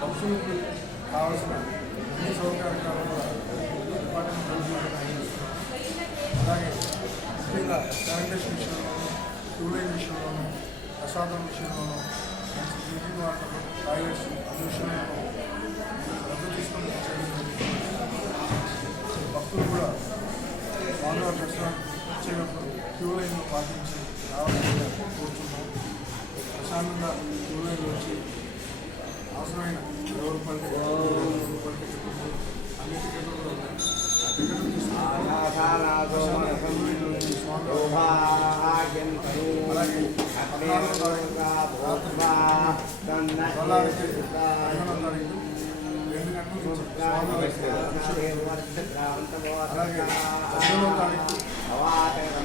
భక్తులకు కావాల్సిన అన్ని సౌకర్యాలు కూడా అలాగే ముఖ్యంగా శానిటేషన్ విషయంలోనూ టూలైన్ విషయంలోనూ ప్రసాదం విషయంలోనూ మంచి డ్రింకింగ్ వాటర్ టాయిలెట్స్ అన్ని విషయంలో రద్దు తీసుకుని భక్తులు కూడా మానవ దర్శనానికి వచ్చేటప్పుడు క్యూ పాటించి రావాలని కోరుతున్నాం క్యూ లైన్లో వచ్చి అవసరమైన టికెట్, ఇరవై రూపాయల టికెట్లు అన్ని టికెట్లు కూడా ఉన్నాయి. ఆ టికెట్లు అలాగే. పద్నాలుగో తారీఖు.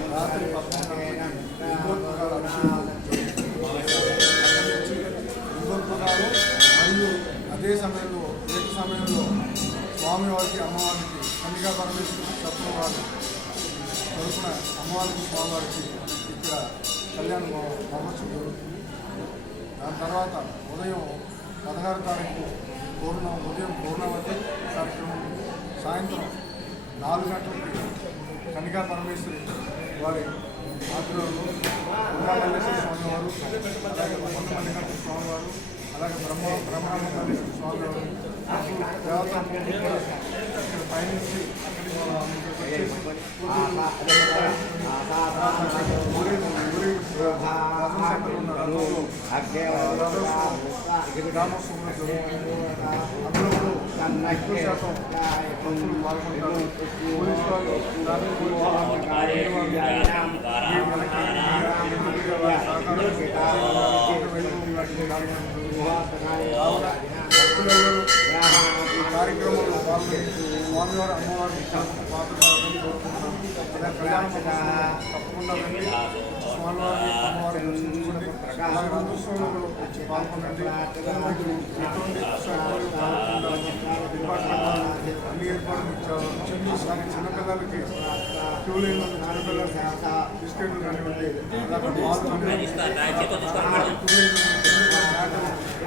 రాత్రి బళ్ళారికి అదే సమయంలో ఏక సమయంలో స్వామివారికి అమ్మవారికి కన్నికా పరమేశ్వరి సత్వం వారు తరపున అమ్మవారికి స్వామివారికి ఇక్కడ కళ్యాణ మహోత్సవం జరుగుతుంది. దాని తర్వాత ఉదయం పదహారు తారీఖు పూర్ణ ఉదయం పూర్ణవతి కార్యక్రమం సాయంత్రం నాలుగు గంటలకి కనికా పరమేశ్వరి వారి ఆధ్వర్యంలో ఉమామల్లేశ్వర స్వామివారు అలాగే మహంత స్వామివారు అలాగే బ్రహ్మ బ్రహ్మానందేశ్వర స్వామివారు దేవత ఇక్కడ పయనించి ఇక్కడికి వచ్చేసి ఊరి ఊరి రాజశేఖర్ ఉన్నారు గ్రామోత్సవంలో జరుగుతుంది అందులో ఎక్కువ శాతం భక్తులు పాల్గొంటారు పోలీసు వాళ్ళు ట్రాఫిక్ పోలీసు వాళ్ళు, రైల్వే వాళ్ళు, ఈ మనకి ఎన్నికల వారి సహకారం కార్యక్రమంలో పాల్గొని స్వామివారి అమ్మవారి పాత్రని కోరుకుంటున్నాను అదే కళ్యాణ మహోత్సవం తప్పకుండా వెళ్ళి స్వామివారిని అమ్మవారిని దర్శించుకోండి అలాగే రంగోత్సవంలో వచ్చి పాల్గొనండి మీకు ఎటువంటి సౌకర్యం కలగకుండా డిపార్ట్మెంట్ వాళ్ళు అన్ని ఏర్పాట్లు ఇచ్చారు అలాగే చిన్నపిల్లలకి క్యూ లైన్ చిన్నపిల్లలకి బిస్కెట్లు కానివ్వండి అలాగే పాలు కానివ్వండి క్యూ లైన్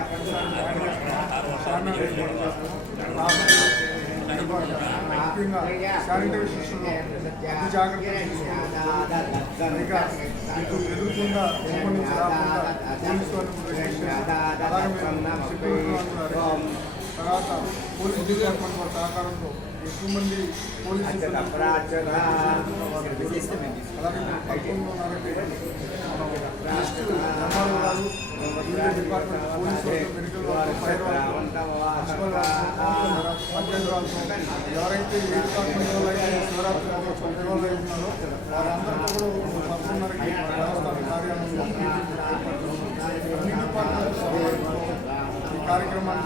ముఖ్యంగా శానిటరీ సిస్టంలో అతి జాగ్రత్తలు తీసుకోవాలి ఇంకా మీకు ఎదుర్కొండా ఎదురు నుంచి రాకుండా పోలీసు వాళ్ళు కూడా రెస్ట్రిక్ట్ చేసి అలాగే మేము సెక్యూరిటీ వాళ్ళు కూడా arrange చేయాలి. తర్వాత పోలీస్ డిపార్ట్మెంట్ వారి సహకారంతో ఎక్కువ మంది పోలీస్ డిపార్ట్మెంట్ మెడికల్ వాళ్ళు ఫైర్ వాళ్ళు వాళ్ళు ఎవరైతే ఏ డిపార్ట్మెంట్ వాళ్ళు అయితే శివరాత్రి ఉన్నారో వారందరికీ కూడా కార్యాలయంలో అన్ని డిపార్ట్మెంట్ ఈ కార్యక్రమాన్ని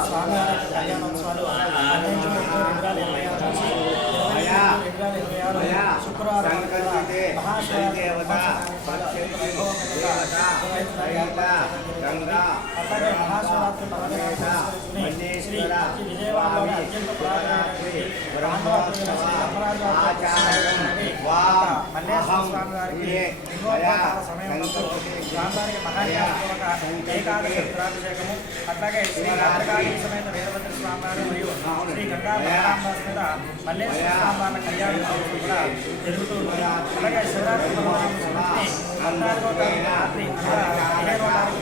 స్వామివారి కళ్యాణోత్సవాలు పన్నెండు రెండు వేల ఇరవై ఆరు రెండు వేల ఇరవై ఆరు మహాశివరాత్రి మహోత్సవాలు వైభవంగా అత్యంత మల్లేశ్వర స్వామి గారికి లింగోద్భవ సమయంలో స్వామివారికి మహాన్యాసపూర్వక ఏకాదశి రుద్రాభిషేకము అట్లాగే శ్రీ రాత్రికాళీ సమేత వీరభద్ర స్వామివారు మరియు శ్రీ గంగా బలరాంబాస్ మీద మల్లేశ్వర స్వామి కళ్యాణ కూడా జరుగుతూ ఉంది అలాగే శివరాత్రి పద్నాలుగో తారీఖు రాత్రి పదిహేనో తారీఖు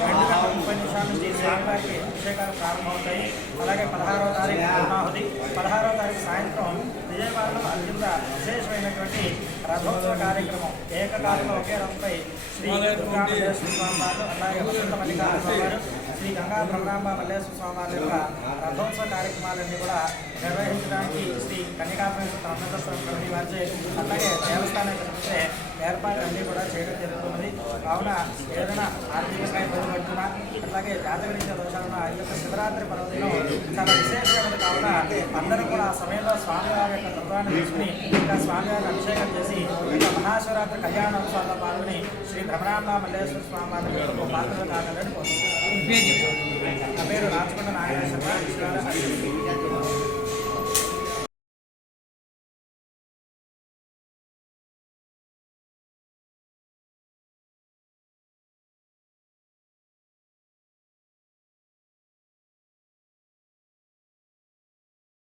రెండు గంటల ముప్పై నిమిషాల నుంచి స్వామివారికి అభిషేకాలు ప్రారంభమవుతాయి అలాగే పదహారో తారీఖు పూర్ణాహుతి పదహారో తారీఖు సాయంత్రం విజయవాడలో అత్యంత విశేషమైనటువంటి రథోత్సవ కార్యక్రమం ఏకకాలంలో ఒకే రథంపై శ్రీ దుర్గా మల్లేశ్వర స్వామి వారు అలాగే వసంత మల్లికార్జున స్వామి వారు శ్రీ గంగా బ్రహ్మాంబ మల్లేశ్వర స్వామి వారి యొక్క రథోత్సవ కార్యక్రమాలన్నీ కూడా నిర్వహించడానికి శ్రీ కన్యకాపేశ్వర రామేశ్వర కమిటీ వారిచే అలాగే దేవస్థానం కమిటీ ఏర్పాట్లన్నీ కూడా చేయడం జరుగుతున్నది. కావున ఏదైనా ఆర్థికంగా ఇబ్బంది పడుతున్నా అట్లా అట్లాగే జాతకరీత్యా దోషాలు ఆ యొక్క శివరాత్రి పర్వదినం విశేషమైనది అందరూ కూడా ఆ సమయంలో స్వామివారి యొక్క తత్వాన్ని తీసుకుని ఇంకా స్వామివారిని అభిషేకం చేసి ఇంకా మహాశివరాత్రి కళ్యాణోత్సవాల్లో పాల్గొని శ్రీ భ్రమరాంబ మల్లేశ్వర స్వామి వారి పాత్రలు కాగలని కోరుతున్నాను నా పేరు రాజకొండ నాగేశ్వర